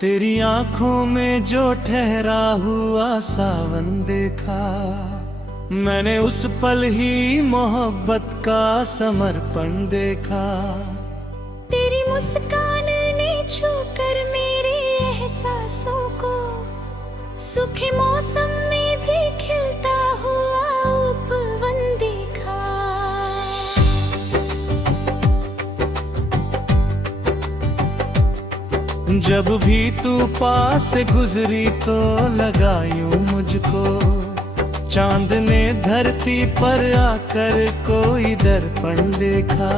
तेरी आंखों में जो ठहरा हुआ सावन देखा, मैंने उस पल ही मोहब्बत का समर्पण देखा। तेरी मुस्कान ने छूकर मेरे एहसासों को सूखे मौसम में भी खिलता हुआ उपवन देखा। जब भी तू पास से गुजरी तो लगा यूं मुझको, चांद ने धरती पर आकर कोई दर्पण देखा।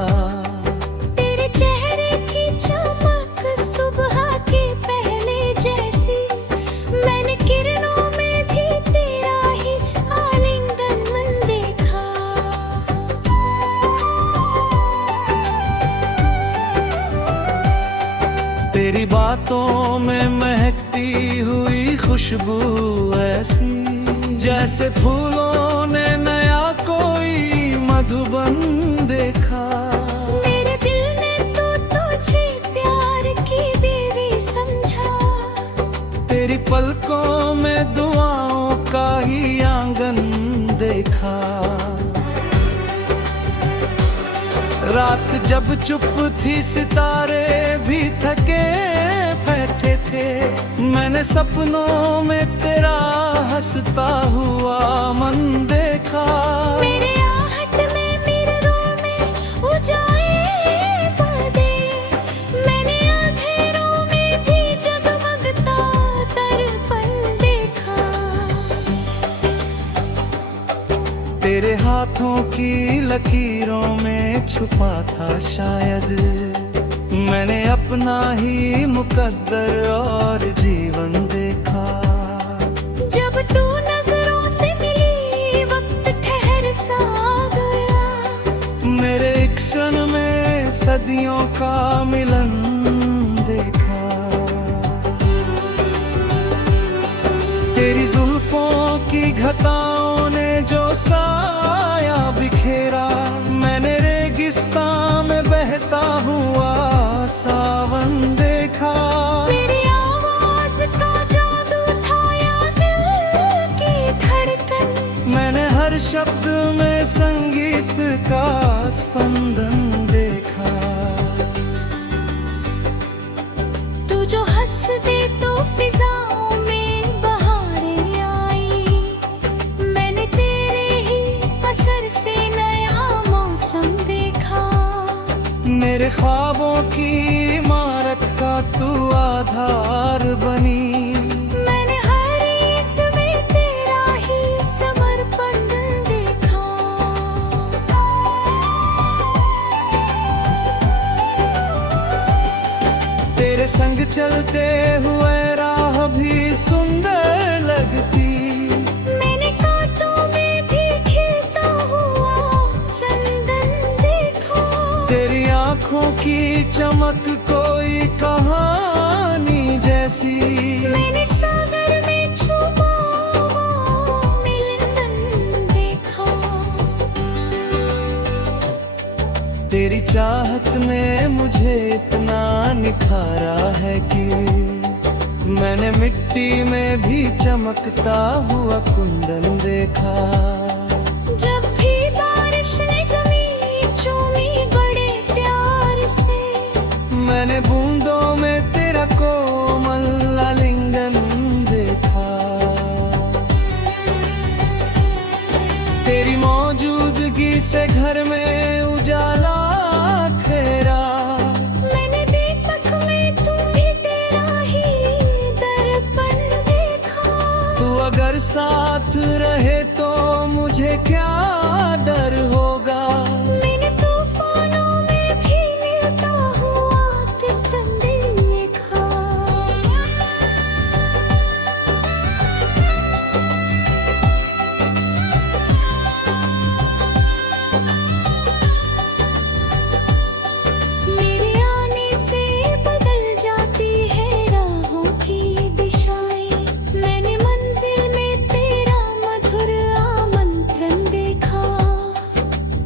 तेरे चेहरे की चमक सुबह के पहले जैसी, मैंने किरणों में भी तेरा ही आलिंगन देखा। तेरी बातों में महकती हुई खुशबू ऐसी, जैसे फूलों ने नया कोई मधुबन देखा। मेरे दिल ने तो तुझे प्यार की देवी समझा, तेरी पलकों में दुआओं का ही आंगन देखा। रात जब चुप थी सितारे भी थके बैठे थे, मैंने सपनों में तेरा हंसता हुआ मन देखा। मेरे आहट में मिररों में उजाले पर्दे, मैंने अंधेरों में भी जगमगता दर्पण देखा। तेरे हाथों की लकीरों में छुपा था शायद, मैंने अपना ही मुकद्दर और जीवन देखा। जब तू नजरों से मिली वक्त ठहर सा गया, मेरे एक क्षण में सदियों का मिलन देखा। तेरी जुल्फों की घटाओं ने जो साया बिखेरा, मैंने रेगिस्तान में बहता हुआ सावन देखा। मेरी आवाज का जादू था या दिल की धड़कन, मैंने हर शब्द में संगीत का स्पंदन देखा। तू जो हंस दे तो फिजाओं में बहारें आई, मैंने तेरे ही असर से नया मौसम देखा। मेरे ख्वाबों की इमारत का तू आधार बनी, मैंने हर एक में तेरा ही समर्पण देखा। तेरे संग चलते हुए राह भी सुंदर लगती, मैंने कांटों में भी खिलता हुआ चंदन देखा। तेरी आंखों की चमक कोई कहानी जैसी, मैंने सागर में छुपा हुआ मिलन देखा। तेरी चाहत ने मुझे इतना निखारा है कि मैंने मिट्टी में भी चमकता हुआ कुंदन देखा। जब भी बारिश ने ज़मीन चूमी बड़े प्यार से, मैंने बूंदों में तेरा कोमल आलिंगन देखा। तेरी मौजूदगी से घर में उजाला खेरा, मैंने दीपक में तू भी तेरा ही दर्पण देखा। तू अगर साथ रहे तो मुझे क्या डर होगा। मैंने तूफानों में भी मिलता हुआ तितन देखा। मेरे आने से बदल जाती है राहों की दिशाएं, मैंने मंजिल में तेरा मधुर आमंत्रण देखा।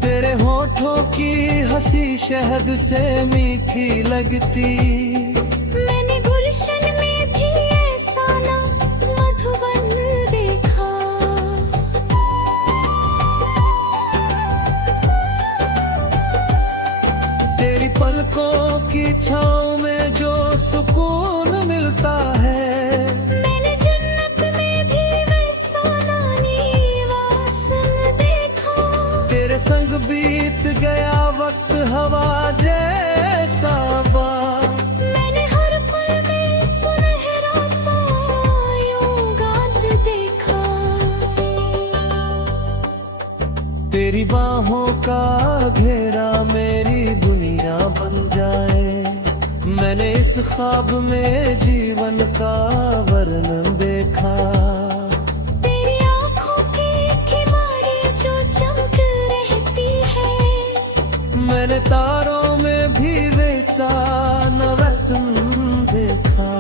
तेरे होठों की हंसी शहद से मीठी लगती, मैंने गुलशन में पलकों की छाँव में जो सुकून मिलता है, मैंने जन्नत में भी वैसा वासन देखा। तेरे संग बीत गया वक्त हवा जैसा बा। मैंने हर पल में सुनहरा सा युगांत देखा। तेरी बाहों का घेरा मेरी दुनिया बन जाए। मैंने इस ख्वाब में जीवन का वर्णन देखा। तेरी आँखों की किनारे जो चमक रहती है, मैंने तारों में भी वैसा नवरत्न देखा।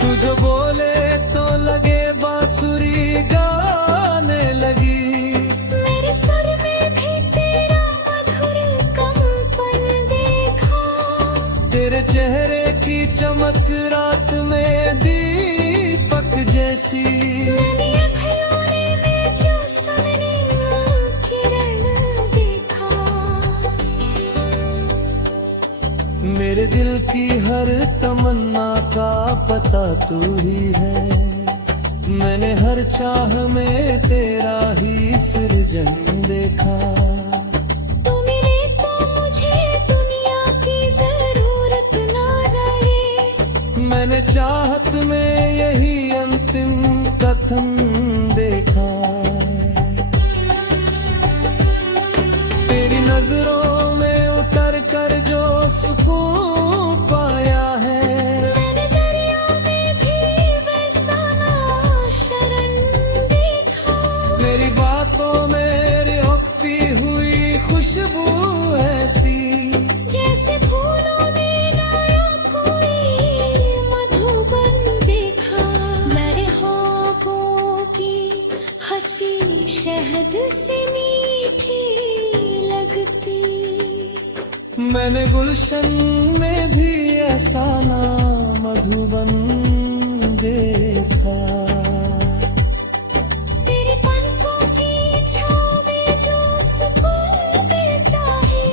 तू जो बोले तो लगे बांसुरी गाने लगी। मेरे सर में भी तेरा मधुर कंपन देखा। तेरे चेहरे की चमक रात में दीपक जैसी। मैंने अँधियारे में जो सुनहरी किरण देखा। मेरे दिल की हर तमन्ना का पता तू ही है। मैंने हर चाह में तेरा ही सृजन देखा। तू मिले तो मुझे दुनिया की जरूरत ना रहे। मैंने चाहत में यही अंतिम कथन देखा। तेरी नजरों में उतर कर जो सुकून पाया है, मैंने दरिया में भी वैसा शरण देखा। मेरी बातों में रिहोती हुई खुशबू ऐसी, जैसे फूलों ने नया कोई मधुबन देखा। मेरे ख्वाबों की हंसी शहद से मीठी लगती। मैंने गुलशन में भी ऐसा ना मधुबन देखा। तेरी पलकों की छाँव में जो सुकून देता है।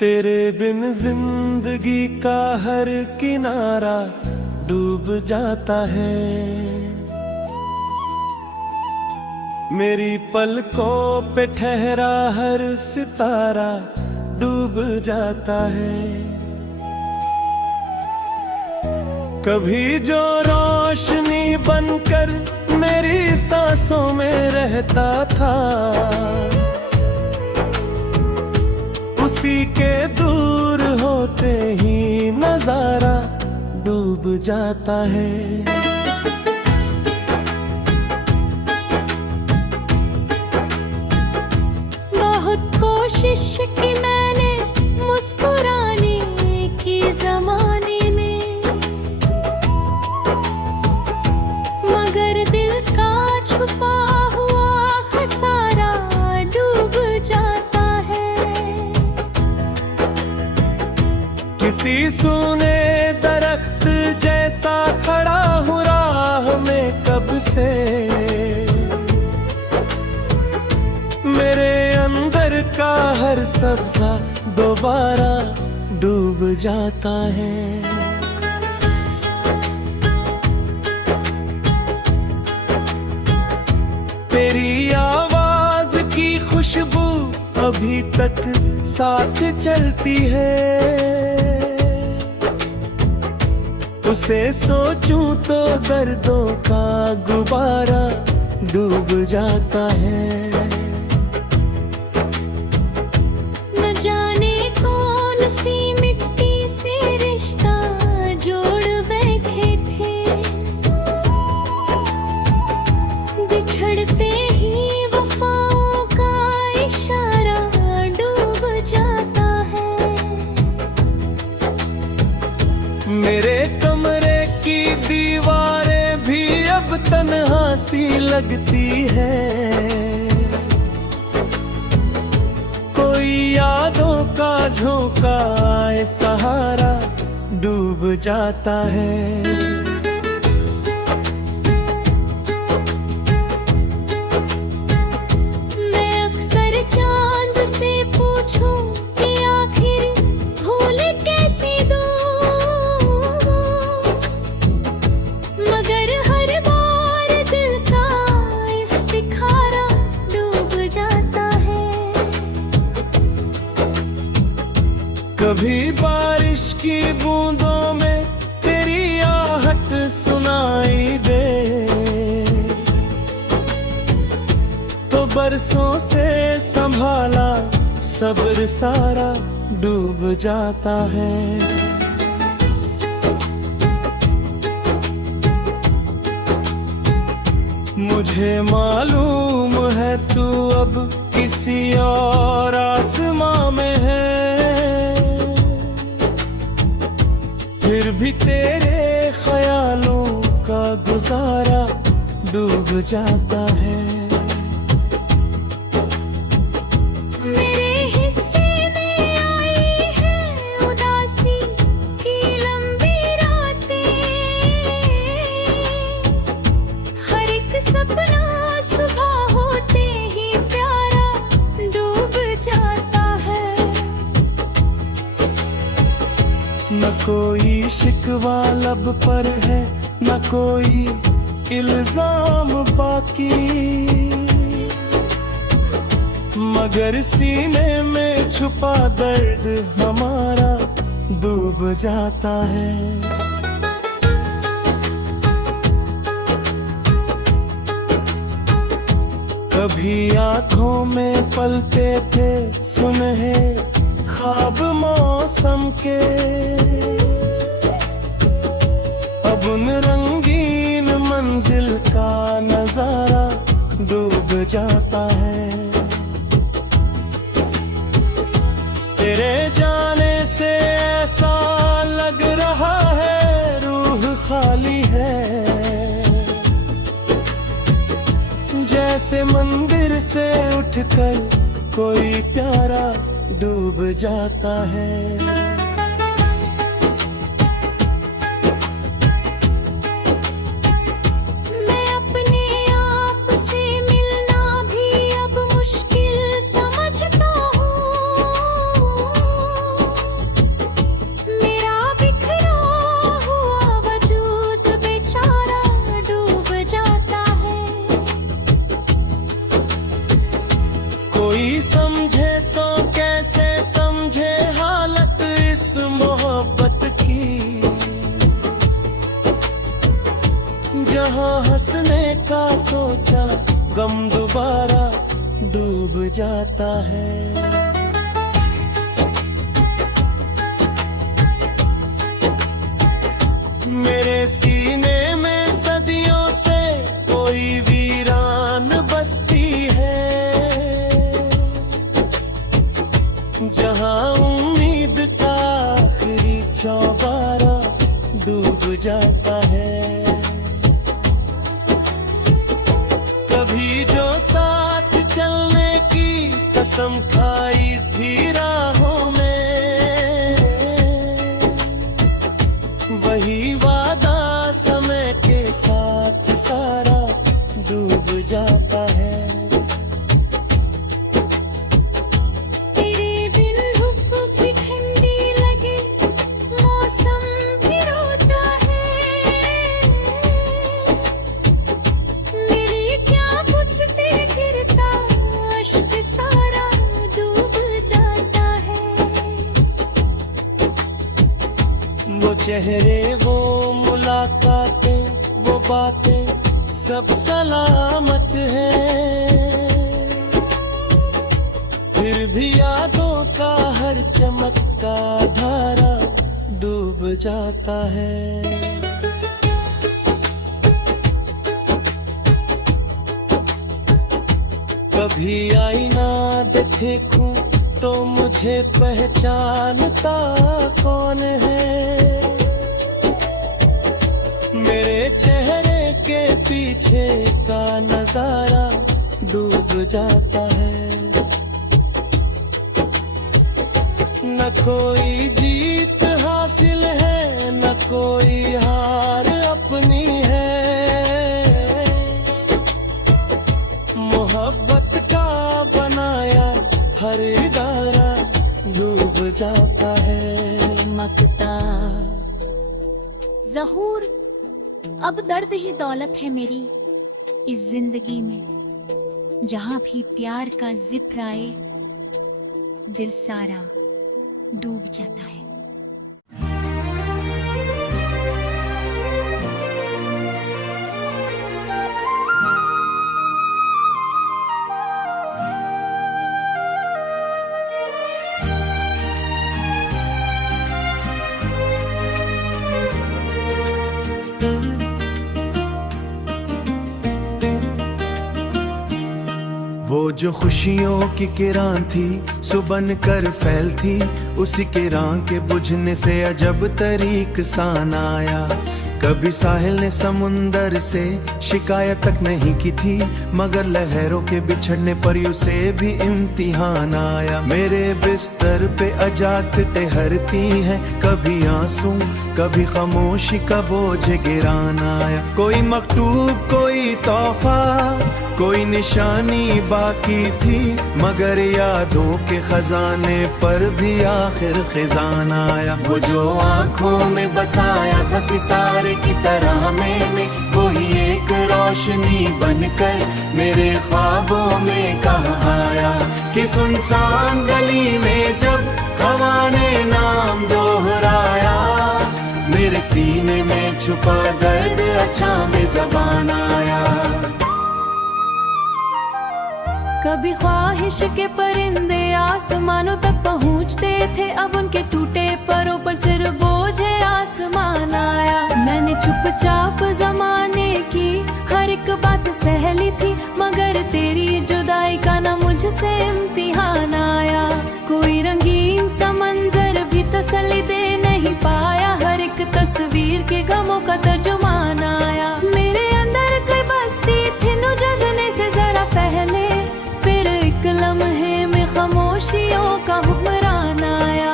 तेरे बिन जिंदगी का हर किनारा डूब जाता है। मेरी पलकों पे ठहरा हर सितारा डूब जाता है। कभी जो रोशनी बनकर मेरी सांसों में रहता था, उसी के दूर होते ही नजारा डूब जाता है। बहुत कोशिश की मैंने मुस्कुराने की जमाने में, मगर दिल का छुपा हुआ खसारा डूब जाता है। किसी सूने दरख्त जैसा खड़ा हूँ राह में कब से। मेरे अंदर का हर सब्जा दोबारा डूब जाता है। तेरी आवाज की खुशबू अभी तक साथ चलती है। उसे सोचूं तो दर्दों का गुबारा डूब जाता है। न जाने कौन सी मिट्टी से रिश्ता जोड़ बैठे थे, बिछड़ते ही वफाओं का इशारा डूब जाता है। मेरे कमरे की दीवारें भी अब तन्हा सी लगती है। कोई कोई यादों का झोंका आए सहारा डूब जाता है। कभी बारिश की बूंदों में तेरी आहट सुनाई दे, तो बरसों से संभाला सब्र सारा डूब जाता है। मुझे मालूम है तू अब किसी और आसमां में है, फिर भी तेरे ख्यालों का गुजारा डूब जाता है। मेरे हिस्से में आई है उदासी की लंबी रातें, हर एक सपना सुबह होते ही प्यारा डूब जाता है। न कोई शिकवा लब पर है, न कोई इल्जाम बाकी, मगर सीने में छुपा दर्द हमारा डूब जाता है। कभी आंखों में पलते थे सुनहे ख्वाब मौसम के, अब उन रंगीन मंजिल का नजारा डूब जाता है। तेरे जाने से ऐसा लग रहा है रूह खाली है, जैसे मंदिर से उठकर कोई प्यारा डूब जाता है। कोई समझे तो कैसे समझे हालत इस मोहब्बत की, जहां हंसने का सोचा गम दोबारा डूब जाता है। मेरे सीने में सदियों से कोई वीरान बस्ती है, जहां उम्मीद का आखिरी चौबारा डूब जाता है। कभी जो साथ चलने की कसम खाई थी राहों में, वही वादा समय के साथ सारा डूब जाता है। वो चेहरे वो मुलाकातें वो बातें सब सलामत हैं, फिर भी यादों का हर चमकता धारा डूब जाता है। कभी आईना देखूं तो मुझे पहचानता कौन है, मेरे चेहरे के पीछे का नजारा डूब जाता है। कोई जीत हासिल है न कोई हार अपनी है। मोहब्बत का बनाया हर इदारा डूब जाता है। मकता ज़हूर, अब दर्द ही दौलत है मेरी इस जिंदगी में। जहां भी प्यार का जिक्र आए दिल सारा डूब जाता है। वो जो खुशियों की किरण थी सुबन कर फैलती, उसी किरण के बुझने से अजब तरीक सान आया। कभी साहिल ने समुंदर से शिकायत तक नहीं की थी, मगर लहरों के बिछड़ने पर उसे भी इम्तिहान आया। मेरे बिस्तर पे अजाक ठहरती हैं, कभी आंसू कभी खामोशी का बोझ गिरान आया। कोई मकतूब कोई तोहफा कोई निशानी बाकी थी, मगर यादों के खजाने पर भी आखिर खिजान आया। वो जो आंखों में बसाया था सितारे की तरह में, वही एक रोशनी बनकर मेरे ख्वाबों में कहाँ आया। कि सुनसान गली में जब हवा ने नाम दोहराया, मेरे सीने में छुपा दर्द अच्छा में ज़बान आया। कभी ख्वाहिश के परिंदे आसमानों तक पहुँचते थे, अब उनके टूटे परों पर सिर बोझे आसमान आया। मैंने चुपचाप जमाने की हर एक बात सह ली थी, मगर तेरी जुदाई का ना मुझसे इम्तिहान आया। कोई रंगीन सा मंजर भी तसल्ली दे नहीं पाया, हर एक तस्वीर के गमों का तर्जुमान आया। मेरे अंदर कोई बस्ती थी नुजदने से जरा पहले, फिर एक लम्हे में खामोशियों का हुक्मरान आया।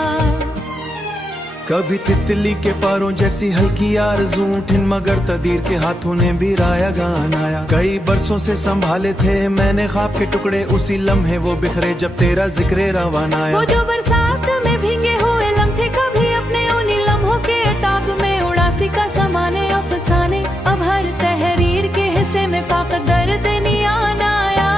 कभी तितली के पारों जैसी हल्की आरज़ू उठिन, मगर तदीर के हाथों ने भी राया गान आया। कई बरसों से संभाले थे मैंने ख्वाब के टुकड़े, उसी लम्हे वो बिखरे जब तेरा जिक्र रवाना आया। वो जो बरसात में भीगे हुए लम्हे कभी अपने उन्हीं लम्हों के ताक में उड़ासी का समाने अफसाने, अब हर तहरीर के हिस्से में फाकत दर्द नियान आया।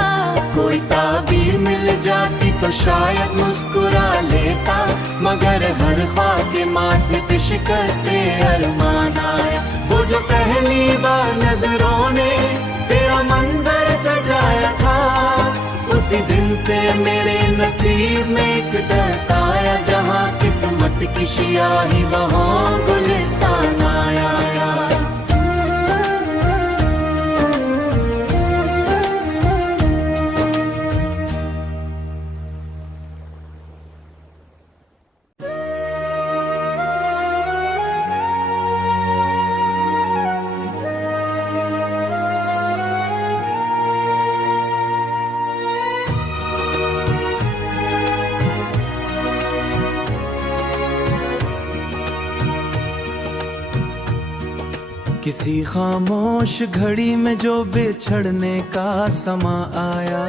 कोई ताबीर मिल जाती तो शायद मुस्कुरा लेता, मगर हर ख्वाब के माथे पे शिकस्ते अरमान आया। वो जो पहली बार नजरों ने तेरा मंजर सजाया था, उसी दिन से मेरे नसीब में एक दर्द आया। जहाँ किस्मत की शियाही वहाँ गुलिस्तान आया। किसी खामोश घड़ी में जो बिछड़ने का समा आया,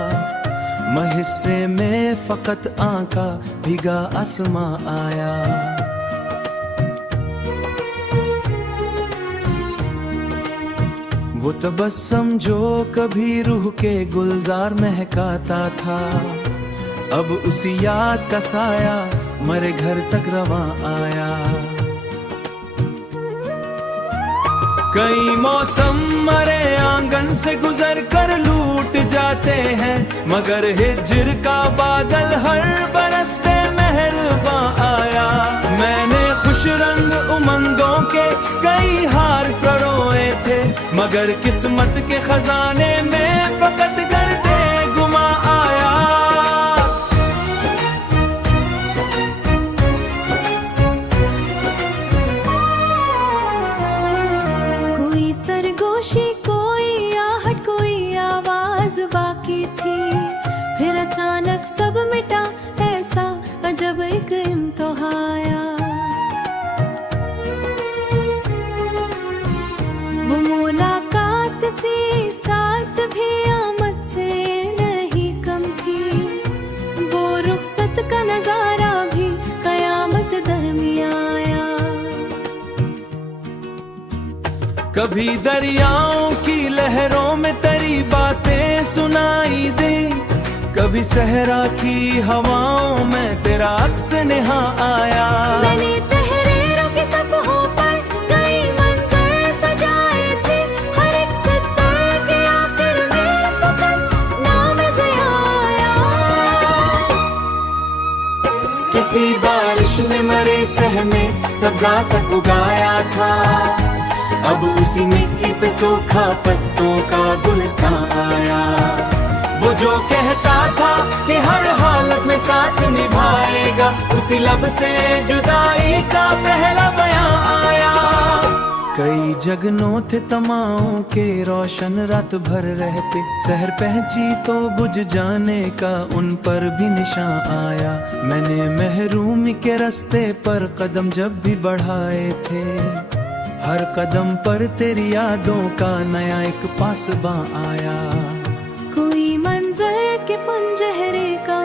महिस्से में फकत आंका भीगा आसमां आया। वो तबस्सुम जो कभी रूह के गुलजार महकाता था, अब उसी याद का साया मरे घर तक रवां आया। कई मौसम मरे आंगन से गुजर कर लूट जाते हैं, मगर हिज्र का बादल हर बरस पे मेहरबान आया। मैंने खुश रंग उमंगों के कई हार परोए थे, मगर किस्मत के खजाने में फकत गर्दे गुमा आया। कोई आहट कोई आवाज बाकी थी, फिर अचानक सब मिटा, ऐसा अजब एक इम्तिहान कभी दरियाओं की लहरों में तेरी बातें सुनाई दे, कभी सहरा की हवाओं में तेरा अक्स नेहा आया। मैंने तहरीरों के सफ़हों पर कई मंजर सजाए थे, हर एक सत्तर के आखिर में फकत नाम ज़िया आया। किसी बारिश में मरे सहमे सब्जा तक उगाया था, अब उसी मिट्टी पे सूखा पत्तों का गुलिस्तान आया। वो जो कहता था कि हर हालत में साथ निभाएगा, उसी लब से जुदाई का पहला बयां आया। कई जगनों थे तमाओं के रोशन रात भर रहते, सहर पहुंची तो बुझ जाने का उन पर भी निशान आया। मैंने महरूमी के रास्ते पर कदम जब भी बढ़ाए थे, हर कदम पर तेरी यादों का नया एक पासबां आया। कोई मंजर के पंजहरे का